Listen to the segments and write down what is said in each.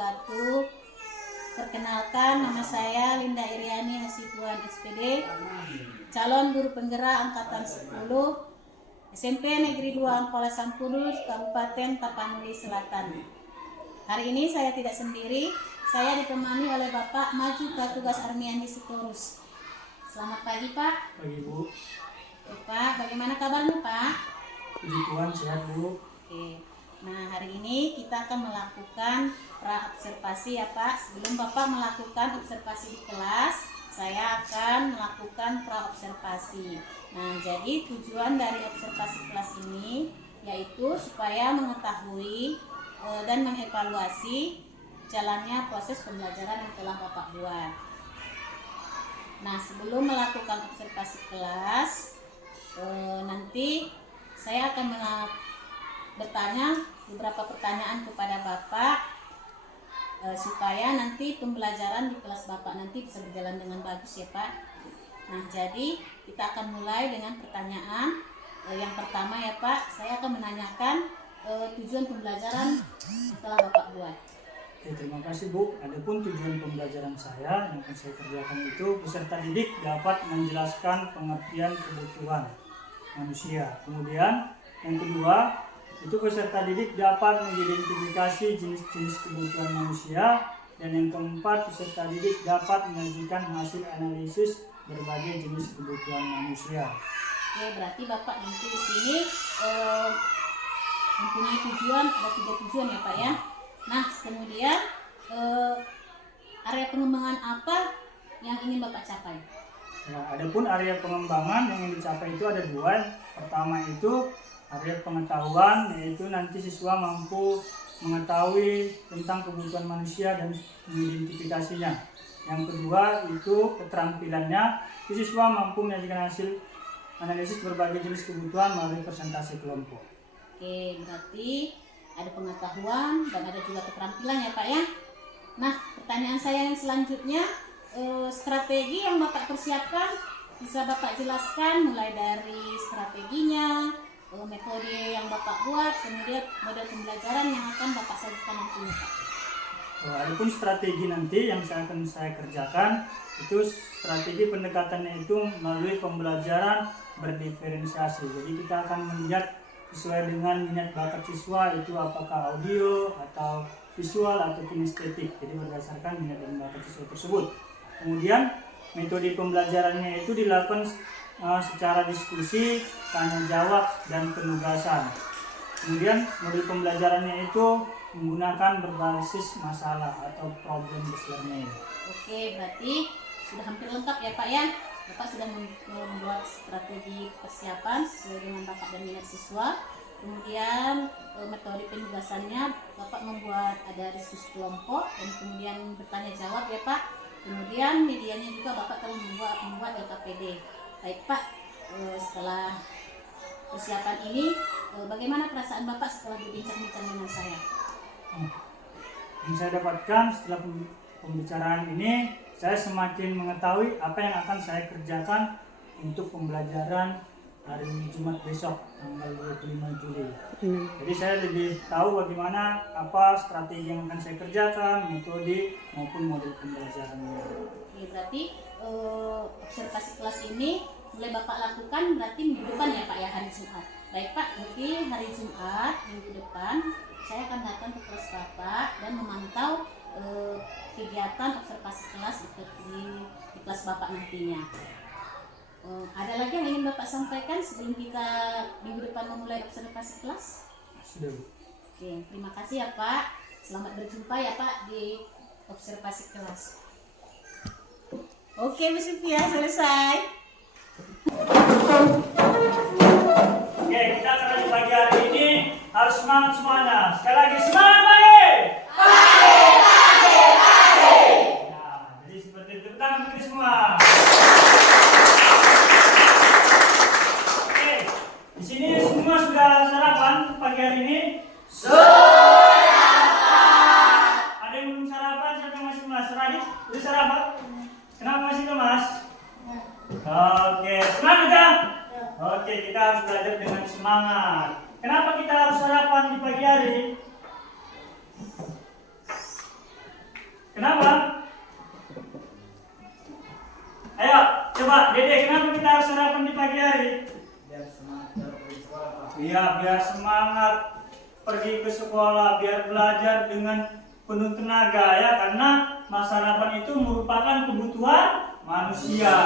wabarakatuh. Perkenalkan, nama saya Linda Iriani Hasibuan SPD, calon guru penggerak angkatan 10 SMP Negeri 2 Ampala Sampurus, Kabupaten Tapanuli Selatan. Hari ini saya tidak sendiri, saya ditemani oleh Bapak Maju Pratugas Armiandi Sitorus. Selamat pagi Pak. Pagi Bu. Pak, bagaimana kabarnya Pak? Puji Tuhan, sehat Bu. Oke. Nah, hari ini kita akan melakukan pra-observasi ya Pak. Sebelum Bapak melakukan observasi di kelas, saya akan melakukan pra-observasi. Nah, jadi tujuan dari observasi kelas ini yaitu supaya mengetahui dan mengevaluasi jalannya proses pembelajaran yang telah Bapak buat. Nah, sebelum melakukan observasi kelas, nanti saya akan bertanya beberapa pertanyaan kepada Bapak supaya nanti pembelajaran di kelas Bapak nanti bisa berjalan dengan bagus ya Pak. Nah, jadi kita akan mulai dengan pertanyaan yang pertama ya Pak. Saya akan menanyakan tujuan pembelajaran setelah Bapak buat. Oke, terima kasih Bu. Adapun tujuan pembelajaran saya yang akan saya kerjakan itu, peserta didik dapat menjelaskan pengertian kebutuhan manusia. Kemudian yang kedua, itu peserta didik dapat mengidentifikasi jenis-jenis kebutuhan manusia. Dan yang keempat, peserta didik dapat menyajikan hasil analisis berbagai jenis kebutuhan manusia. Oke, berarti Bapak nanti di sini mempunyai tujuan, ada 3 tujuan ya Pak ya. Nah, kemudian area pengembangan apa yang ingin Bapak capai? Nah, adapun area pengembangan yang ingin dicapai itu ada 2. Pertama itu area pengetahuan, yaitu nanti siswa mampu mengetahui tentang kebutuhan manusia dan mengidentifikasinya. Yang kedua itu keterampilannya, siswa mampu menyajikan hasil analisis berbagai jenis kebutuhan melalui presentasi kelompok. Oke, berarti ada pengetahuan dan ada juga keterampilan ya Pak ya. Nah, pertanyaan saya yang selanjutnya, strategi yang Bapak persiapkan bisa Bapak jelaskan mulai dari strateginya, metode yang Bapak buat, kemudian model pembelajaran yang akan Bapak sajikan nantinya Pak. Adapun strategi nanti yang akan saya kerjakan itu strategi pendekatannya itu melalui pembelajaran berdiferensiasi. Jadi kita akan melihat sesuai dengan minat bakat siswa, itu apakah audio atau visual atau kinestetik. Jadi berdasarkan minat dan bakat siswa tersebut. Kemudian metode pembelajarannya itu dilakukan secara diskusi, tanya jawab, dan penugasan. Kemudian model pembelajarannya itu menggunakan berbasis masalah atau problem based learning. Oke, berarti sudah hampir lengkap ya Pak ya. Bapak sudah membuat strategi persiapan sesuai dengan bakat dan minat siswa. Kemudian metode penugasannya Bapak membuat ada diskusi kelompok dan kemudian bertanya jawab ya Pak. Kemudian medianya juga Bapak telah membuat LKPD. Baik Pak, setelah persiapan ini, bagaimana perasaan Bapak setelah berbincang-bincang dengan saya? Yang saya dapatkan setelah pembicaraan ini, saya semakin mengetahui apa yang akan saya kerjakan untuk pembelajaran hari Jumat besok, tanggal 25 Juli. Jadi saya lebih tahu bagaimana apa strategi yang akan saya kerjakan, metode maupun model pembelajarannya. Oke, berarti observasi kelas ini mulai Bapak lakukan berarti minggu depan ya Pak ya, hari Jumat. Baik Pak, nanti hari Jumat minggu depan saya akan datang ke kelas Bapak dan memantau kegiatan observasi kelas di kelas Bapak nantinya. Ada lagi yang ingin Bapak sampaikan sebelum kita minggu depan memulai observasi kelas? Sudah Bu. Oke, terima kasih ya Pak. Selamat berjumpa ya Pak di observasi kelas. Oke Bu Sylvia, selesai. Oke, kita karena di pagi hari ini harus semangat semuanya. Sekali lagi semangat pagi. Nah, jadi seperti itu, tangan berdiri semua. Oke, di sini semua sudah sarapan pagi hari ini? Sudah. Ada yang belum sarapan? Siapa yang masih lemas? Radit, udah sarapan? Kenapa masih lemas? Oke, semangat ya? Oke, kita harus belajar dengan semangat. Kenapa kita harus sarapan di pagi hari? Kenapa? Ayo, coba Dede, kenapa kita harus sarapan di pagi hari? Biar semangat pergi sekolah, Pak. Iya, biar semangat pergi ke sekolah, biar belajar dengan penuh tenaga ya, karena sarapan itu merupakan kebutuhan manusia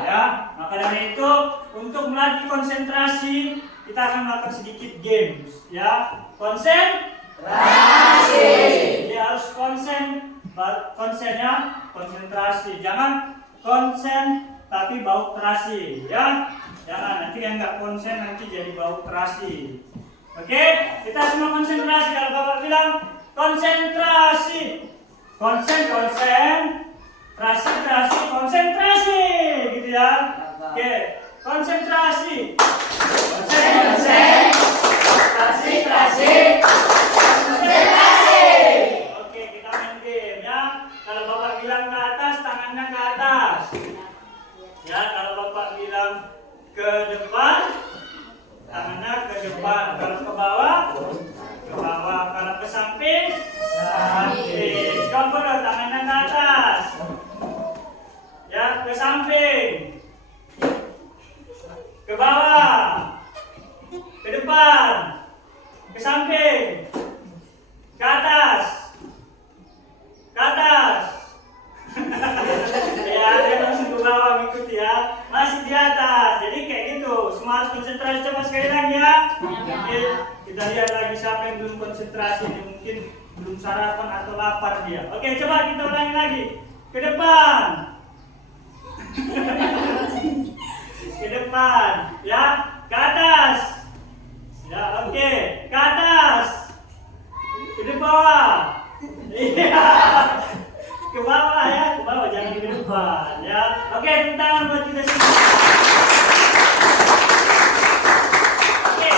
ya. Maka dari itu untuk melatih konsentrasi kita akan melakukan sedikit games ya. Konsentrasi. Dia harus konsen ya, konsentrasi. Jangan konsen tapi bau terasi ya. Jangan, nanti yang nggak konsen nanti jadi bau terasi. Oke, kita semua konsentrasi. Kalau Bapak bilang konsentrasi, konsentrasi, gitu ya. Oke, konsentrasi, konsentrasi. Oke, kita main game ya. Kalau Bapak bilang ke atas, tangannya ke atas. Ya, kalau Bapak bilang ke depan, tangannya ke depan. Kalau ke bawah, ke bawah. Kalau ke samping, samping. Coba dong tangannya ke atas. Ya, ke samping. Ke bawah. Ke depan. Ke samping. Ke atas. Ke atas. Ya, dia langsung ke bawah ngikut ya. Masih di atas. Jadi kayak gitu. Semua harus konsentrasi. Coba sekali lagi ya. Oke, kita lihat lagi siapa yang belum konsentrasi nih. Mungkin belum sarapan atau lapar dia. Oke, coba kita ulangi lagi. Ke depan. Ke depan. Ya, ke atas. Ya, oke. Ke atas. Ke bawah. Iya. Ke bawah ya, ke bawah jangan ke depan ya. Oke, tepuk tangan buat kita semua. Oke,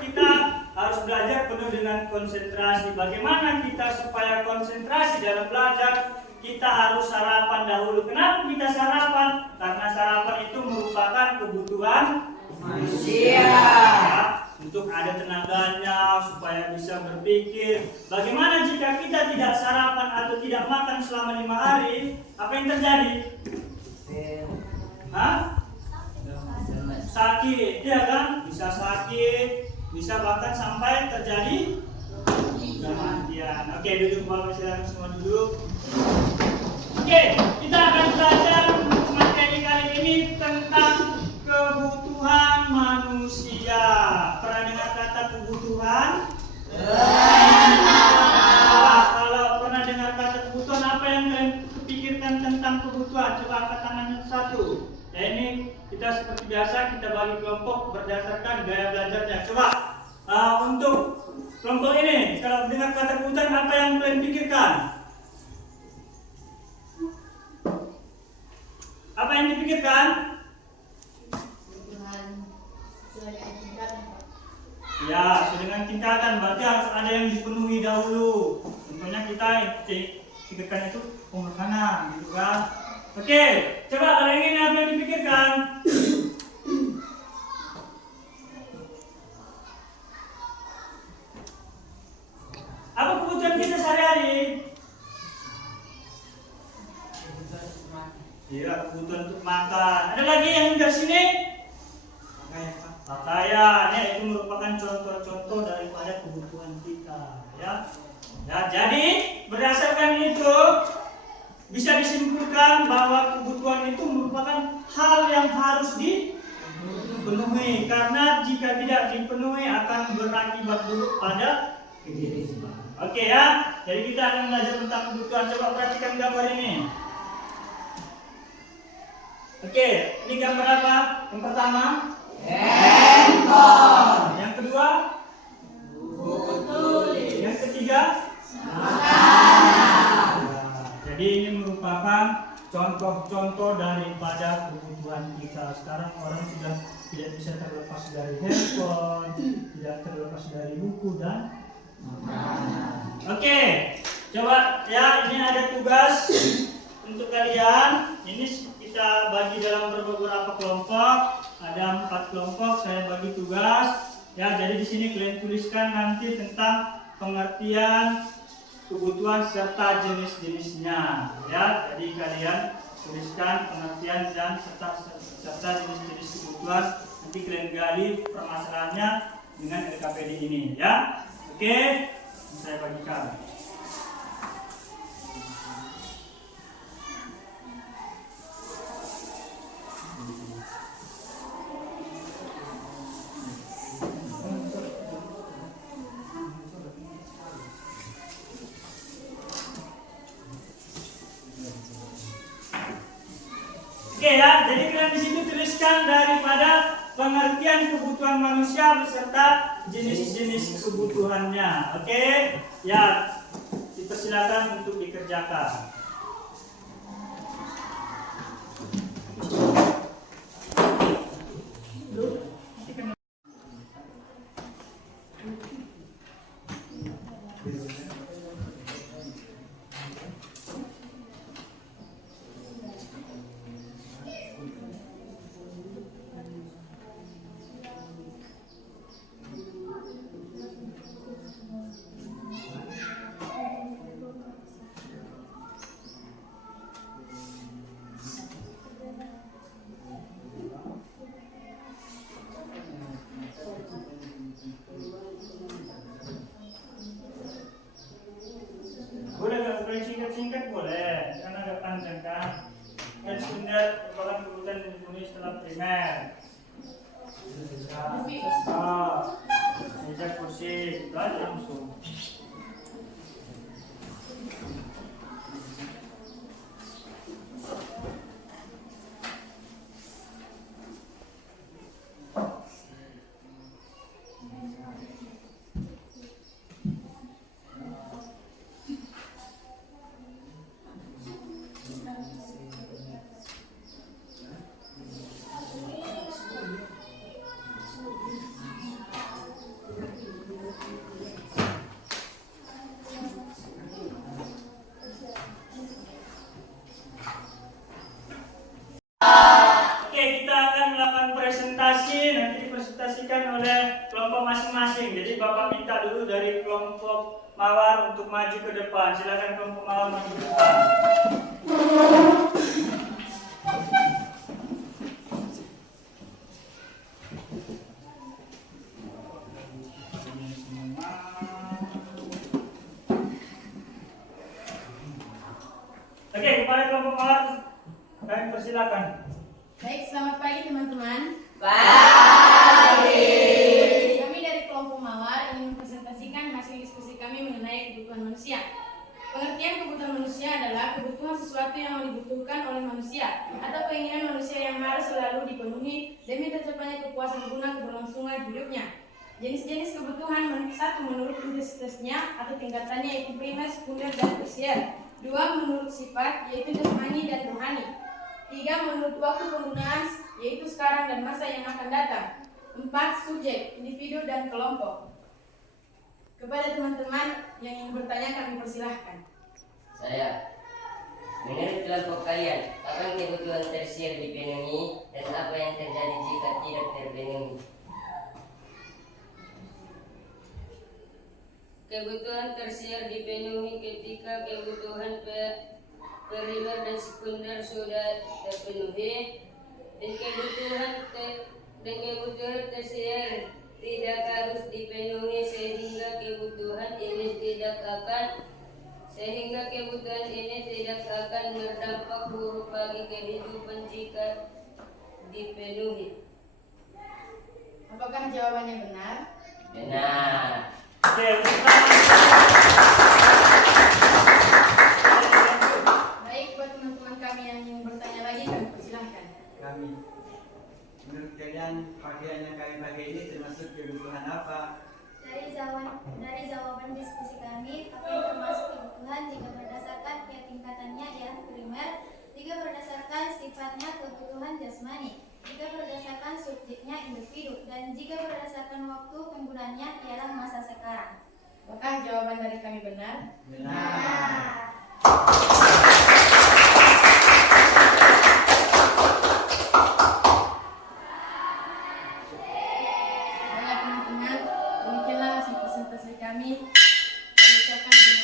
kita harus belajar penuh dengan konsentrasi. Bagaimana kita supaya konsentrasi dalam belajar? Kita harus sarapan dahulu. Kenapa kita sarapan? Karena sarapan itu merupakan kebutuhan manusia. Ya, untuk ada tenaganya supaya bisa berpikir. Bagaimana jika kita tidak sarapan atau tidak makan selama 5 hari? Apa yang terjadi? Hah? Sakit, ya kan? Bisa sakit, bisa bahkan sampai terjadi kematian. Oke, duduk Bapak, silakan semua duduk. Oke, kita akan belajar materi kali ini tentang kebutuhan manusia. Pernah dengar kata kebutuhan? Kalau pernah dengar kata kebutuhan, apa yang kalian pikirkan tentang kebutuhan? Coba angkat tangannya satu. Ya, ini kita seperti biasa kita bagi kelompok berdasarkan gaya belajarnya. Coba untuk kelompok ini, kalau dengar kata kebutuhan, apa yang kalian pikirkan? Apa yang dipikirkan? Ya, sesuai dengan tingkatan, berarti harus ada yang dipenuhi dahulu. Contohnya kita pikirkan itu pemakanan, gitu kan? Oke, coba kalau ini apa yang dipikirkan? Apa kebutuhan kita sehari-hari? Iya, kebutuhan untuk makan. Ada lagi yang dari sini? Pakaian, ya, itu merupakan contoh-contoh daripada kebutuhan kita, ya. Ya, jadi berdasarkan itu bisa disimpulkan bahwa kebutuhan itu merupakan hal yang harus dipenuhi, karena jika tidak dipenuhi akan berakibat buruk pada diri kita. Oke ya, jadi kita akan belajar tentang kebutuhan. Coba perhatikan gambar ini. Oke, ini gambar apa? Yang pertama, handphone. Yang kedua, buku tulis. Yang ketiga, makanan. Jadi ini merupakan contoh-contoh daripada kebutuhan kita. Sekarang orang sudah tidak bisa terlepas dari handphone, tidak terlepas dari buku dan makanan. Oke, coba ya, ini ada tugas untuk kalian. Ini kita bagi dalam beberapa kelompok. Ada 4 kelompok, saya bagi tugas. Ya, jadi di sini kalian tuliskan nanti tentang pengertian kebutuhan serta jenis-jenisnya. Ya, jadi kalian tuliskan pengertian dan serta jenis-jenis kebutuhan. Nanti kalian gali permasalahannya dengan LKPD ini, ya. Oke, saya bagikan. Oke ya, jadi kalian di situ tuliskan daripada pengertian kebutuhan manusia beserta jenis-jenis kebutuhannya. Oke, ya, dipersilakan untuk dikerjakan. Boleh nggak boleh singkat-singkat boleh, karena agak panjang kan. Dan sekunder merupakan kebutuhan yang dipenuhi setelah primer. Meja kursi, itu aja langsung. Nanti dipresentasikan oleh kelompok masing-masing. Jadi Bapak minta dulu dari kelompok Mawar untuk maju ke depan. Silakan kelompok Mawar maju ke depan. Oke, kepada kelompok Mawar kami persilakan. Baik, selamat pagi teman-teman. Pagi. Kami dari kelompok Mawar ingin mempresentasikan hasil diskusi kami mengenai kebutuhan manusia. Pengertian kebutuhan manusia adalah kebutuhan sesuatu yang dibutuhkan oleh manusia atau keinginan manusia yang harus selalu dipenuhi demi tercapainya kepuasan guna keberlangsungan hidupnya. Jenis-jenis kebutuhan satu menurut intensitasnya atau tingkatannya yaitu primer, sekunder, dan tersier. Dua menurut sifat yaitu jasmani dan rohani. Tiga menurut waktu penggunaan yaitu sekarang dan masa yang akan datang. 4 subjek, individu dan kelompok. Kepada teman-teman yang ingin bertanya kami persilahkan. Saya. Menurut kelompok kalian, kapan kebutuhan tersier dipenuhi dan apa yang terjadi jika tidak terpenuhi? Kebutuhan tersier dipenuhi ketika kebutuhan primer dan sekunder sudah terpenuhi dan kebutuhan tersier tidak harus dipenuhi sehingga kebutuhan ini tidak akan berdampak buruk bagi kehidupan jika dipenuhi. Apakah jawabannya benar? Benar. Oke, Baik, buat teman-teman kami yang ingin bertanya lagi kami persilahkan. Kami, menurut kalian pakaian yang kami pakai ini termasuk kebutuhan apa? Dari jawaban diskusi kami, apa yang termasuk kebutuhan jika berdasarkan ketingkatannya ialah primer, jika berdasarkan sifatnya kebutuhan jasmani, jika berdasarkan subjeknya individu, dan jika berdasarkan waktu penggunaannya ialah masa sekarang. Apakah jawaban dari kami benar? Benar. Baiklah teman-teman, demikianlah hasil presentasi kami. Kami ucapkan terima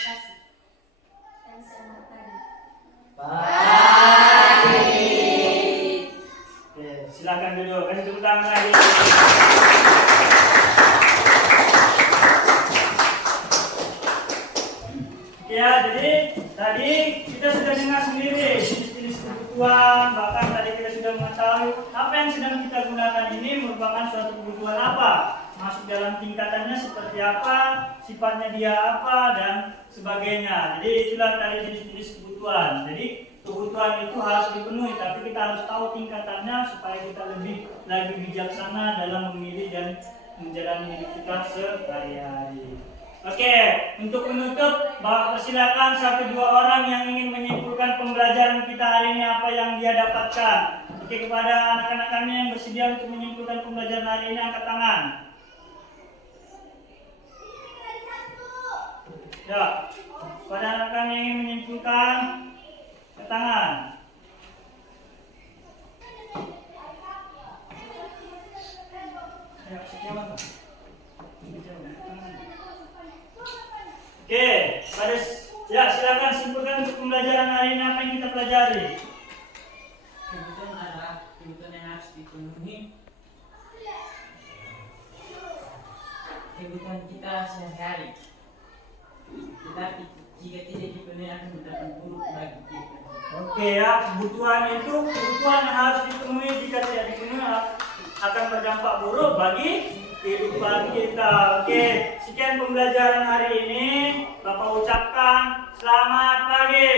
Tadi kita sudah dengar sendiri jenis-jenis kebutuhan, bahkan tadi kita sudah mengetahui apa yang sedang kita gunakan ini merupakan suatu kebutuhan apa, masuk dalam tingkatannya seperti apa, sifatnya dia apa, dan sebagainya. Jadi itulah tadi jenis-jenis kebutuhan. Jadi kebutuhan itu harus dipenuhi, tapi kita harus tahu tingkatannya supaya kita lebih lagi bijaksana dalam memilih dan menjalani hidup kita sehari-hari. Oke, untuk menutup, persilakan 1-2 orang yang ingin menyimpulkan pembelajaran kita hari ini apa yang dia dapatkan. Oke, kepada anak-anak kami yang bersedia untuk menyimpulkan pembelajaran hari ini, angkat tangan. Ya, kepada anak kami yang ingin menyimpulkan, angkat tangan. Ya, sekian Pak. Oke, ya silakan simpulkan untuk pembelajaran hari ini apa yang kita pelajari. Kebutuhan adalah kebutuhan yang harus dipenuhi. Kebutuhan kita sehari-hari. Tetapi jika tidak dipenuhi akan berdampak buruk bagi kita. Oke ya, kebutuhan itu kebutuhan yang harus dipenuhi, jika tidak dipenuhi akan berdampak buruk bagi kehidupan kita. Oke, sekian pembelajaran hari ini. Bapak ucapkan selamat pagi.